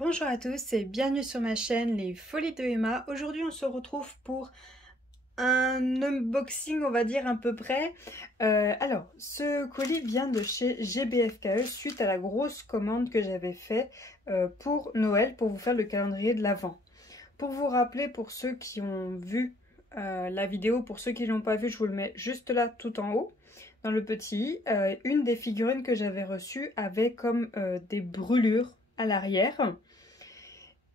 Bonjour à tous et bienvenue sur ma chaîne Les Folies de Emma. Aujourd'hui on se retrouve pour un unboxing, on va dire à peu près. Alors ce colis vient de chez GBFKE suite à la grosse commande que j'avais fait pour Noël, pour vous faire le calendrier de l'Avent. Pour vous rappeler, pour ceux qui ont vu la vidéo, pour ceux qui ne l'ont pas vu, je vous le mets juste là tout en haut. Dans le petit, une des figurines que j'avais reçues avait comme des brûlures à l'arrière.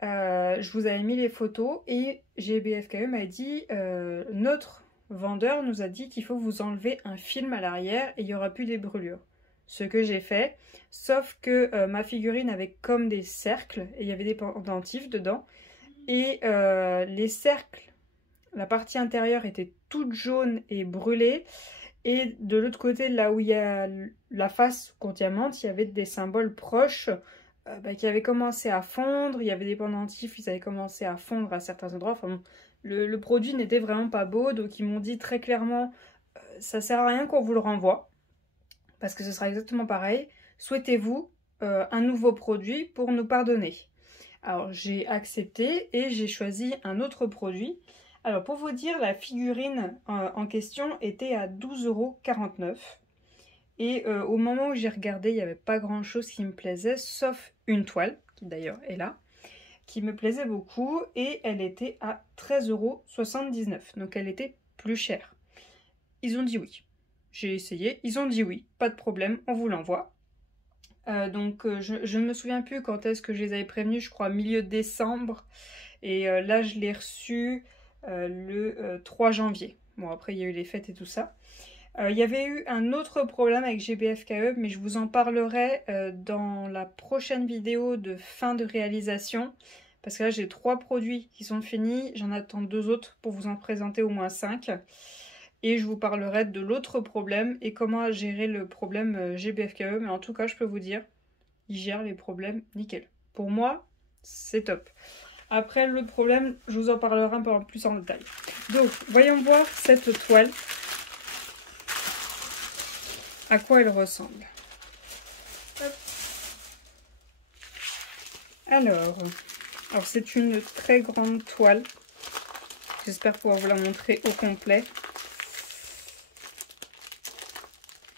Je vous avais mis les photos et GBFKE m'a dit notre vendeur nous a dit qu'il faut vous enlever un film à l'arrière et il n'y aura plus des brûlures. Ce que j'ai fait, sauf que ma figurine avait comme des cercles et il y avait des pendentifs dedans. Et les cercles, la partie intérieure était toute jaune et brûlée. Et de l'autre côté, là où il y a la face qu'on diamante, il y avait des symboles proches qui avaient commencé à fondre. Il y avait des pendentifs, ils avaient commencé à fondre à certains endroits. Enfin bon, le produit n'était vraiment pas beau. Donc ils m'ont dit très clairement, ça sert à rien qu'on vous le renvoie. Parce que ce sera exactement pareil. Souhaitez-vous un nouveau produit pour nous pardonner? Alors j'ai accepté et j'ai choisi un autre produit. Alors pour vous dire, la figurine en question était à 12,49 €. Et au moment où j'ai regardé, il n'y avait pas grand chose qui me plaisait, sauf une toile, qui d'ailleurs est là, qui me plaisait beaucoup, et elle était à 13,79 €, donc elle était plus chère. Ils ont dit oui. J'ai essayé, ils ont dit oui, pas de problème, on vous l'envoie. Je ne me souviens plus quand est-ce que je les avais prévenus, je crois milieu décembre, et là je l'ai reçu le 3 janvier. Bon, après il y a eu les fêtes et tout ça. Il y avait eu un autre problème avec GBFKE, mais je vous en parlerai dans la prochaine vidéo de fin de réalisation. Parce que là, j'ai 3 produits qui sont finis. J'en attends 2 autres pour vous en présenter au moins 5. Et je vous parlerai de l'autre problème et comment gérer le problème GBFKE. Mais en tout cas, je peux vous dire, ils gèrent les problèmes nickel. Pour moi, c'est top. Après, l'autre problème, je vous en parlerai un peu plus en détail. Donc, voyons voir cette toile. À quoi elle ressemble. Hop. Alors c'est une très grande toile. J'espère pouvoir vous la montrer au complet.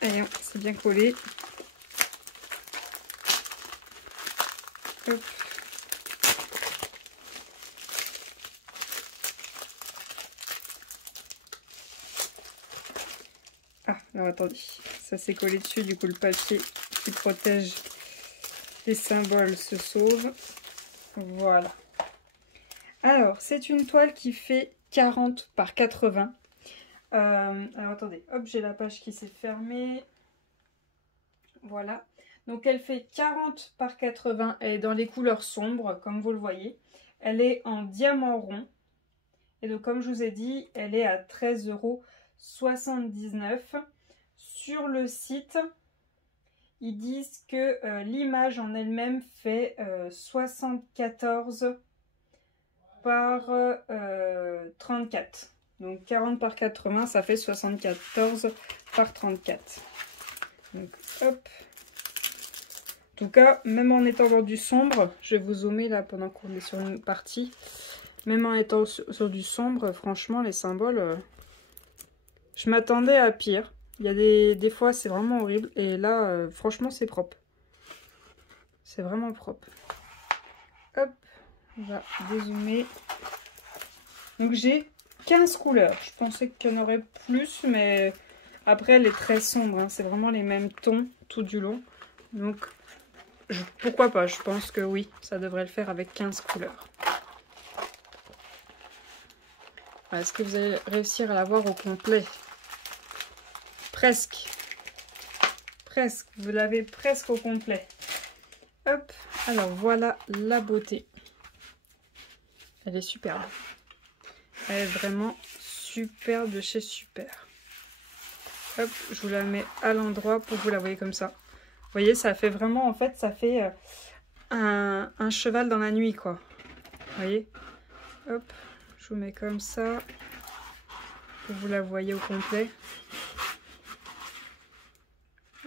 Allez, c'est bien collé. Hop. Ah, non, attendez. Ça s'est collé dessus, du coup le papier qui protège les symboles se sauve. Voilà. Alors, c'est une toile qui fait 40 par 80. Alors attendez, hop, j'ai la page qui s'est fermée. Voilà. Donc elle fait 40 par 80. Elle est dans les couleurs sombres, comme vous le voyez. Elle est en diamant rond. Et donc comme je vous ai dit, elle est à 13,79 €. Sur le site, ils disent que l'image en elle-même fait 74 par 34. Donc 40 par 80, ça fait 74 par 34. Donc hop. En tout cas, même en étant dans du sombre, je vais vous zoomer là pendant qu'on est sur une partie. Même en étant sur du sombre, franchement, les symboles, je m'attendais à pire. Il y a des fois, c'est vraiment horrible. Et là, franchement, c'est propre. C'est vraiment propre. Hop, on va dézoomer. Donc, j'ai 15 couleurs. Je pensais qu'il y en aurait plus, mais après, elle est très sombre. Hein. C'est vraiment les mêmes tons tout du long. Donc, pourquoi pas? Je pense que oui, ça devrait le faire avec 15 couleurs. Est-ce que vous allez réussir à la voir au complet? Presque. Presque. Vous l'avez presque au complet. Hop. Alors, voilà la beauté. Elle est superbe. Elle est vraiment superbe de chez Super. Hop, je vous la mets à l'endroit pour que vous la voyez comme ça. Vous voyez, ça fait vraiment, en fait, ça fait un cheval dans la nuit, quoi. Vous voyez? Hop, je vous mets comme ça. Pour que vous la voyez au complet.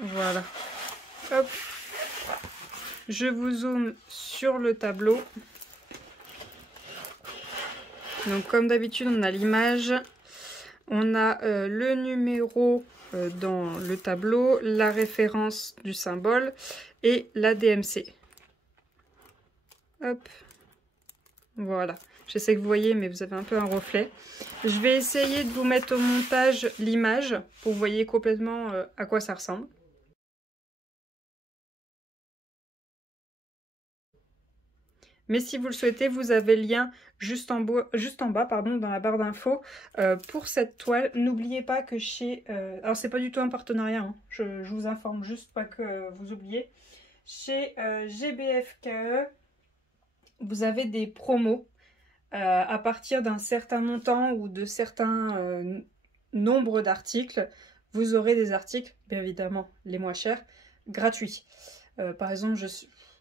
Voilà. Hop. Je vous zoome sur le tableau. Donc comme d'habitude, on a l'image, on a le numéro dans le tableau, la référence du symbole et la DMC. Hop, voilà. Je sais que vous voyez, mais vous avez un peu un reflet. Je vais essayer de vous mettre au montage l'image pour que vous voyez complètement à quoi ça ressemble. Mais si vous le souhaitez, vous avez le lien juste en bas, pardon, dans la barre d'infos pour cette toile. N'oubliez pas que chez... alors, c'est pas du tout un partenariat, hein. Je vous informe juste, pas que vous oubliez. Chez GBFKE, vous avez des promos à partir d'un certain montant ou de certains nombres d'articles. Vous aurez des articles, bien évidemment, les moins chers, gratuits. Par exemple,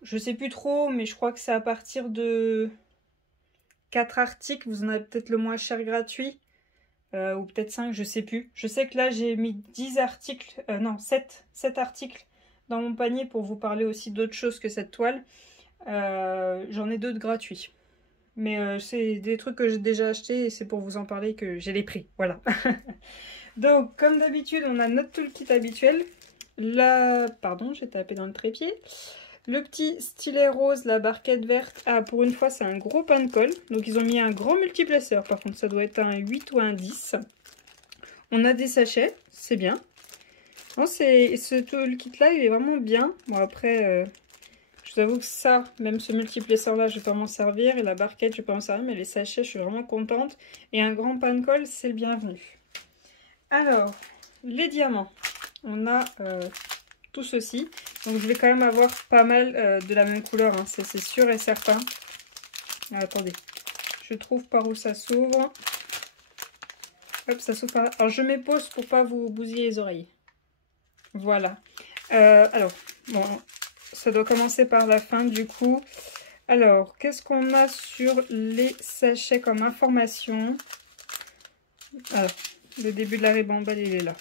je sais plus trop, mais je crois que c'est à partir de 4 articles, vous en avez peut-être le moins cher gratuit, ou peut-être 5, je sais plus. Je sais que là, j'ai mis 10 articles, non, 7 articles dans mon panier pour vous parler aussi d'autres choses que cette toile. J'en ai d'autres gratuits. Mais c'est des trucs que j'ai déjà achetés et c'est pour vous en parler que j'ai les prix, voilà. Donc, comme d'habitude, on a notre toolkit habituel. Là, pardon, j'ai tapé dans le trépied. Le petit stylet rose, la barquette verte. Ah, pour une fois, c'est un gros pain de colle. Donc, ils ont mis un grand multiplaceur. Par contre, ça doit être un 8 ou un 10. On a des sachets, c'est bien. Non, ce toolkit-là, il est vraiment bien. Bon, après, je vous avoue que ça, même ce multiplaceur-là, je vais pas m'en servir. Et la barquette, je vais pas m'en servir. Mais les sachets, je suis vraiment contente. Et un grand pain de colle, c'est le bienvenu. Alors, les diamants. On a... tout ceci. Donc je vais quand même avoir pas mal de la même couleur, hein. C'est sûr et certain. Ah, attendez, je trouve par où ça s'ouvre. Hop, ça s'ouvre par là. Alors je mets pause pour pas vous bousiller les oreilles. Voilà. Alors, bon, ça doit commencer par la fin du coup. Alors, qu'est-ce qu'on a sur les sachets comme information? Alors, le début de la ribambelle, il est là.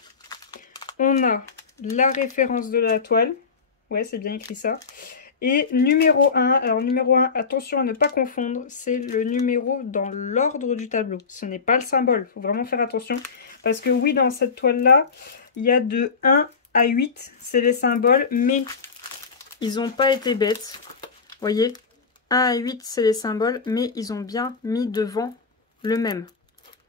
On a la référence de la toile. Ouais, c'est bien écrit ça. Et numéro 1. Alors, numéro 1, attention à ne pas confondre. C'est le numéro dans l'ordre du tableau. Ce n'est pas le symbole. Il faut vraiment faire attention. Parce que oui, dans cette toile-là, il y a de 1 à 8. C'est les symboles. Mais ils n'ont pas été bêtes. Vous voyez, 1 à 8, c'est les symboles. Mais ils ont bien mis devant le même.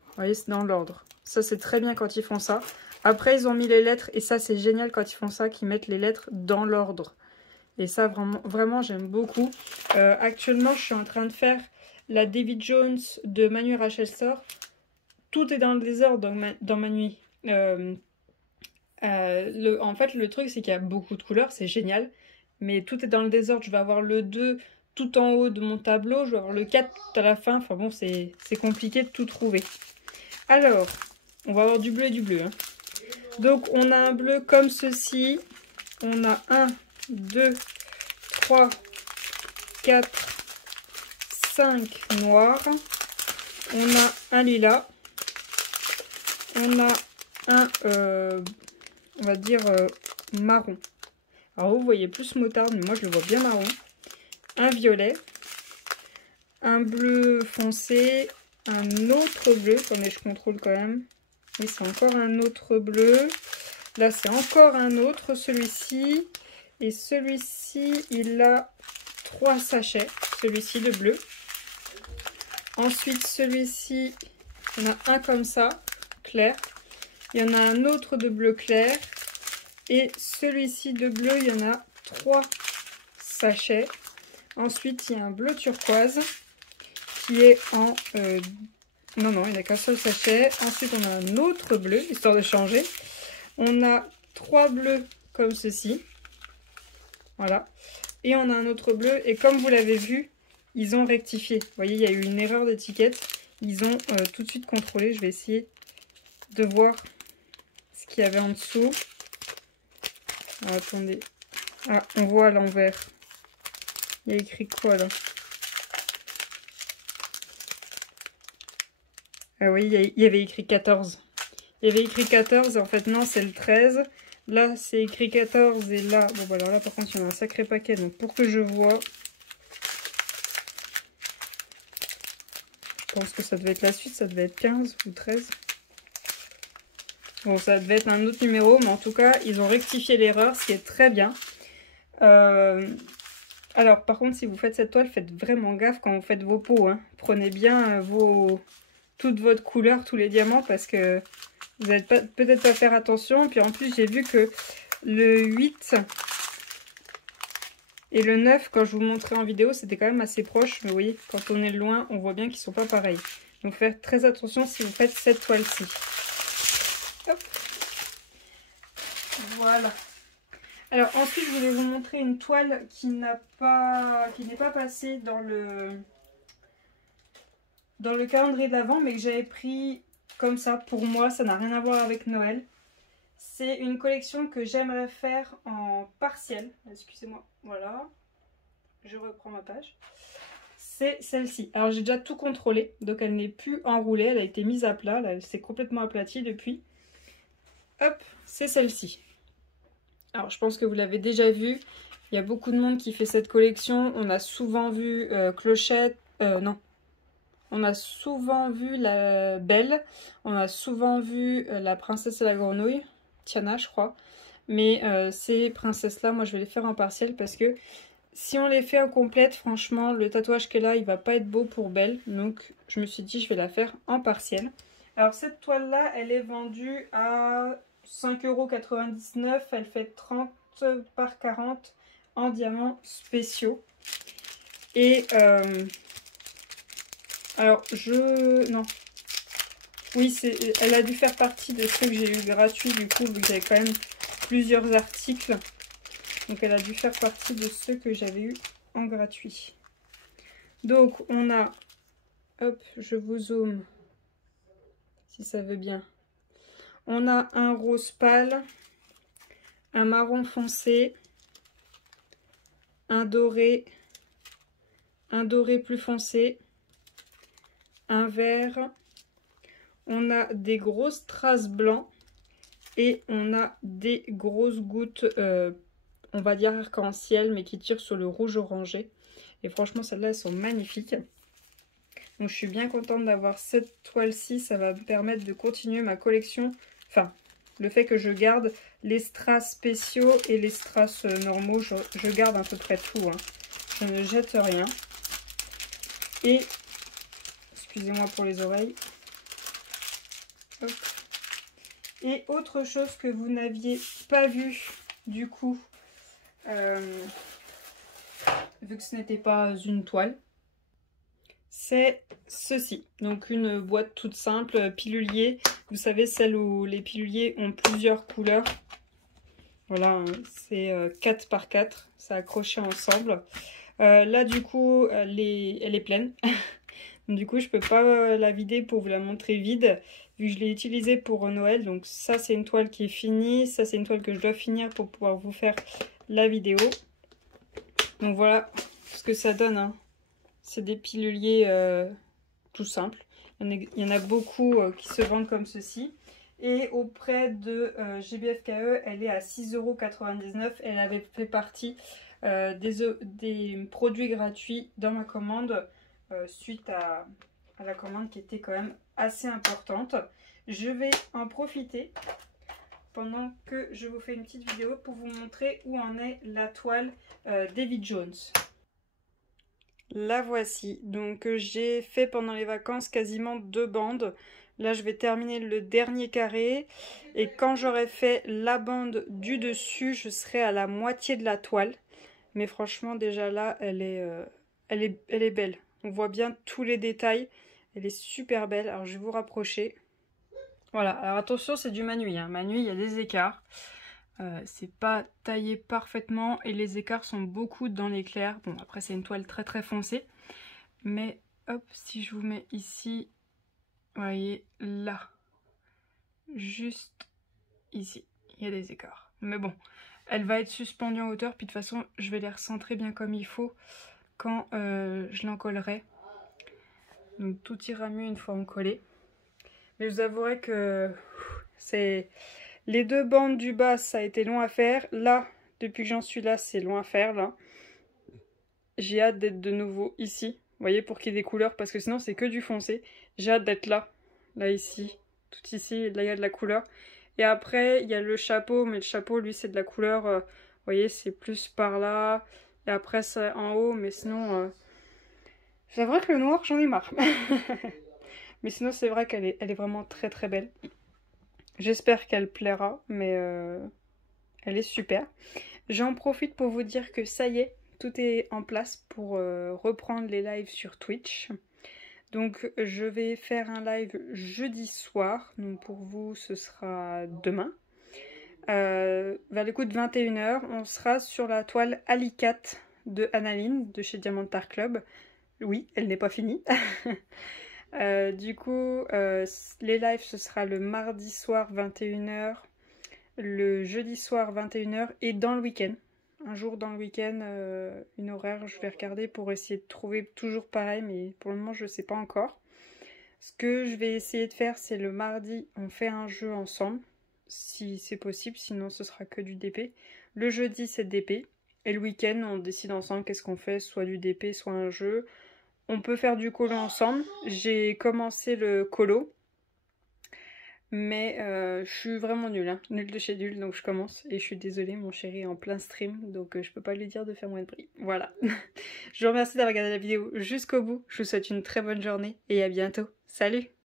Vous voyez, c'est dans l'ordre. Ça, c'est très bien quand ils font ça. Après, ils ont mis les lettres, et ça, c'est génial quand ils font ça, qu'ils mettent les lettres dans l'ordre. Et ça, vraiment j'aime beaucoup. Actuellement, je suis en train de faire la David Jones de Manu Rachel Store. Tout est dans le désordre dans Manu. En fait, le truc, c'est qu'il y a beaucoup de couleurs, c'est génial. Mais tout est dans le désordre. Je vais avoir le 2 tout en haut de mon tableau. Je vais avoir le 4 tout à la fin. Enfin bon, c'est compliqué de tout trouver. Alors, on va avoir du bleu et du bleu, hein. Donc, on a un bleu comme ceci. On a 1, 2, 3, 4, 5 noirs. On a un lilas. On a un, on va dire, marron. Alors, vous voyez plus moutarde, mais moi, je le vois bien marron. Un violet. Un bleu foncé. Un autre bleu. Attendez, je contrôle quand même. Oui, c'est encore un autre bleu. Là, c'est encore un autre, celui-ci. Et celui-ci, il a 3 sachets. Celui-ci, de bleu. Ensuite, celui-ci, il y en a un comme ça, clair. Il y en a un autre de bleu clair. Et celui-ci de bleu, il y en a 3 sachets. Ensuite, il y a un bleu turquoise qui est en... non, il n'y a qu'un seul sachet. Ensuite, on a un autre bleu, histoire de changer. On a 3 bleus comme ceci. Voilà. Et on a un autre bleu. Et comme vous l'avez vu, ils ont rectifié. Vous voyez, il y a eu une erreur d'étiquette. Ils ont tout de suite contrôlé. Je vais essayer de voir ce qu'il y avait en dessous. Alors, attendez. Ah, on voit à l'envers. Il y a écrit quoi là? Ah oui, il y avait écrit 14. Il y avait écrit 14, en fait non, c'est le 13. là c'est écrit 14 et là, bon bah alors là par contre il y en a un sacré paquet, donc pour que je vois, je pense que ça devait être la suite, ça devait être 15 ou 13. Bon, ça devait être un autre numéro, mais en tout cas ils ont rectifié l'erreur, ce qui est très bien. Alors par contre si vous faites cette toile, faites vraiment gaffe quand vous faites vos pots, hein. Prenez bien toute votre couleur, tous les diamants, parce que vous n'allez peut-être pas faire attention. Puis en plus j'ai vu que le 8 et le 9, quand je vous montrais en vidéo, c'était quand même assez proche. Mais vous voyez, quand on est loin, on voit bien qu'ils sont pas pareils. Donc faites très attention si vous faites cette toile-ci. Voilà. Alors ensuite, je voulais vous montrer une toile qui n'est pas passée dans le calendrier d'avant, mais que j'avais pris comme ça pour moi. Ça n'a rien à voir avec Noël. C'est une collection que j'aimerais faire en partiel. Excusez-moi, voilà. Je reprends ma page. C'est celle-ci. Alors j'ai déjà tout contrôlé, donc elle n'est plus enroulée. Elle a été mise à plat. Là, elle s'est complètement aplatie depuis. Hop, c'est celle-ci. Alors je pense que vous l'avez déjà vu. Il y a beaucoup de monde qui fait cette collection. On a souvent vu Clochette. Non. On a souvent vu la Belle. On a souvent vu la Princesse et la Grenouille. Tiana, je crois. Mais ces princesses-là, moi je vais les faire en partiel parce que si on les fait en complète, franchement, le tatouage qu'elle a, il va pas être beau pour Belle. Donc je me suis dit, je vais la faire en partiel. Alors cette toile-là, elle est vendue à 5,99 €. Elle fait 30 par 40 en diamants spéciaux. Et alors non. Oui, elle a dû faire partie de ceux que j'ai eu gratuits du coup, vu que j'avais quand même plusieurs articles. Donc elle a dû faire partie de ceux que j'avais eu en gratuit. Donc on a, hop, je vous zoome si ça veut bien. On a un rose pâle, un marron foncé, un doré plus foncé, un vert, on a des grosses traces blancs et on a des grosses gouttes, on va dire arc-en-ciel, mais qui tirent sur le rouge orangé. Et franchement, celles-là, elles sont magnifiques. Donc je suis bien contente d'avoir cette toile-ci, ça va me permettre de continuer ma collection. Enfin, le fait que je garde les strass spéciaux et les strass normaux, je garde à peu près tout, hein. Je ne jette rien. Et, excusez-moi pour les oreilles. Hop. Et autre chose que vous n'aviez pas vu, du coup, vu que ce n'était pas une toile, c'est ceci. Donc une boîte toute simple, pilulier. Vous savez, celle où les piluliers ont plusieurs couleurs. Voilà, c'est 4 par 4, c'est accroché ensemble. Là du coup, elle est pleine. Du coup, je peux pas la vider pour vous la montrer vide, vu que je l'ai utilisée pour Noël. Donc ça, c'est une toile qui est finie. Ça, c'est une toile que je dois finir pour pouvoir vous faire la vidéo. Donc voilà ce que ça donne, hein. C'est des piluliers tout simples. Il y en a beaucoup qui se vendent comme ceci. Et auprès de GBFKE, elle est à 6,99 €. Elle avait fait partie des produits gratuits dans ma commande suite à la commande qui était quand même assez importante. Je vais en profiter pendant que je vous fais une petite vidéo pour vous montrer où en est la toile David Jones. La voici. Donc j'ai fait pendant les vacances quasiment 2 bandes. Là je vais terminer le dernier carré et quand j'aurai fait la bande du dessus, je serai à la moitié de la toile. Mais franchement déjà là elle est belle. On voit bien tous les détails. Elle est super belle. Alors je vais vous rapprocher. Voilà, alors attention, c'est du manui, hein. Manui, il y a des écarts. C'est pas taillé parfaitement et les écarts sont beaucoup dans l'éclair. Bon, après c'est une toile très très foncée. Mais hop, si je vous mets ici, vous voyez là, juste ici, il y a des écarts. Mais bon, elle va être suspendue en hauteur, puis de toute façon, je vais les recentrer bien comme il faut quand je l'encollerai. Donc tout ira mieux une fois encollé. Mais je vous avouerai que c'est Les deux bandes du bas, ça a été long à faire. Là, depuis que j'en suis là, c'est long à faire, là. J'ai hâte d'être de nouveau ici. Vous voyez, pour qu'il y ait des couleurs, parce que sinon, c'est que du foncé. J'ai hâte d'être là. Là, ici. Tout ici. Là, il y a de la couleur. Et après, il y a le chapeau. Mais le chapeau, lui, c'est de la couleur. Vous voyez, c'est plus par là. Et après, c'est en haut. Mais sinon... C'est vrai que le noir, j'en ai marre. Mais sinon, c'est vrai qu'elle est vraiment très très belle. J'espère qu'elle plaira, mais elle est super. J'en profite pour vous dire que ça y est, tout est en place pour reprendre les lives sur Twitch. Donc je vais faire un live jeudi soir. Donc pour vous, ce sera demain. Vers les coups de 21h, on sera sur la toile Alicate de Analine de chez Diamant Art Club. Oui, elle n'est pas finie. Du coup, les lives, ce sera le mardi soir 21h, le jeudi soir 21h et dans le week-end. Un jour dans le week-end, une horaire, je vais regarder pour essayer de trouver toujours pareil, mais pour le moment, je ne sais pas encore. Ce que je vais essayer de faire, c'est le mardi, on fait un jeu ensemble, si c'est possible, sinon ce sera que du DP. Le jeudi, c'est DP. Et le week-end, on décide ensemble qu'est-ce qu'on fait, soit du DP, soit un jeu. On peut faire du colo ensemble. J'ai commencé le colo. Mais je suis vraiment nulle, hein. Nulle de chez nulle, donc je commence. Et je suis désolée, mon chéri est en plein stream, donc je peux pas lui dire de faire moins de bruit. Voilà. Je vous remercie d'avoir regardé la vidéo jusqu'au bout. Je vous souhaite une très bonne journée et à bientôt. Salut!